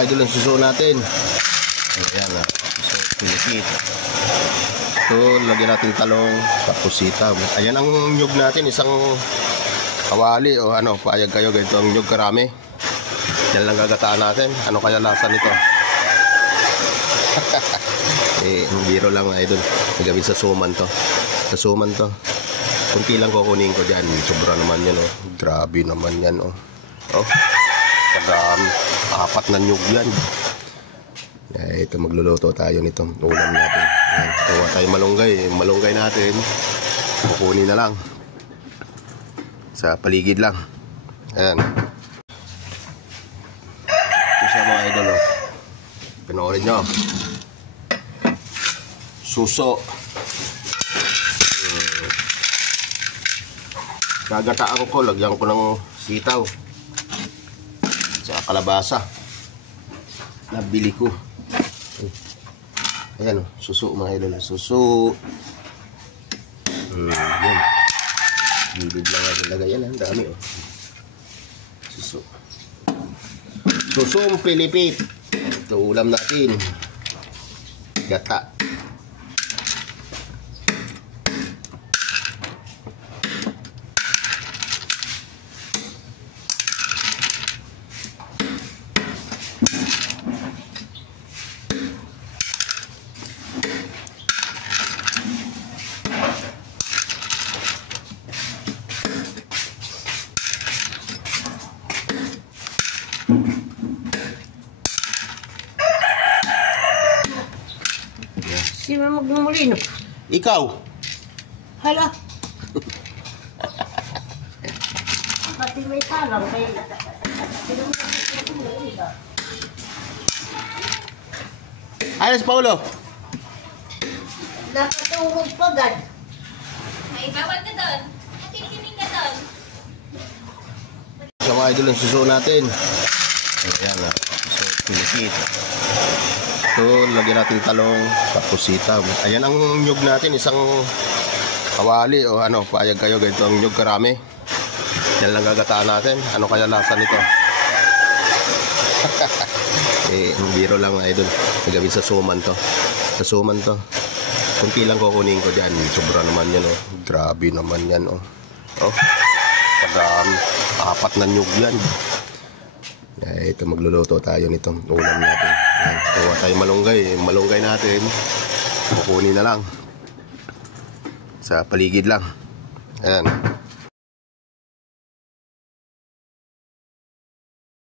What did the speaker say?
mga idol ang suso natin. Ayan na, suso pinikit. Ito, lagyan natin talong, tapos sitaw. Ayan ang nyug natin, isang kawali o ano, payag kayo, ganito ang nyug karami. Yan lang gagataan natin. Ano kaya lasa nito? Biro lang idol. Nagawin sa suman to. Sa suman to. Kunti lang kukunin ko dyan. Sobra naman yan oh. Grabe naman yan oh. Oh. Kadami. 4 na nyug yan. Ito magluluto tayo nitong ulam natin. Ayan. Kuha tayo malunggay. Malunggay natin. Kukunin na lang. Sa paligid lang. Ayan. Ito siya mga idol oh. Panoorin nyo. Suso. Gagataan ko, lagyan ko ng sitaw sa kalabasa. Nabili ko. Ayan o, suso mga idol. Suso. Yan. Gilid lang natin lagay. Yan, ang dami o. Suso. Susong pilipit. Ito ulam natin. Gata. Sino magmumulino? Ikaw. Hala. Pati may talang may... Ayos, Paulo. Nakatulog pa agad. May bawal ka doon. Natikinig ka doon. Sa mga idol ang suso natin. Ayan na, suso pinikit. Ito, lagyan natin talong, tapos sitaw. Ayan ang nyug natin, isang kawali o ano, payag kayo, ganito ang nyug karami. Yan lang gagataan natin. Ano kaya lasa nito? Biro lang idol. Nagawin sa suman to. Sa suman to. Kunti lang kukunin ko dyan. Sobra naman yan oh. Grabe naman yan oh. Oh. Kadami. 4 na nyug yan. Ito magluluto tayo nitong ulam natin. Ayan. Kuha tayo malunggay. Malunggay natin. Kukunin na lang. Sa paligid lang. Ayan.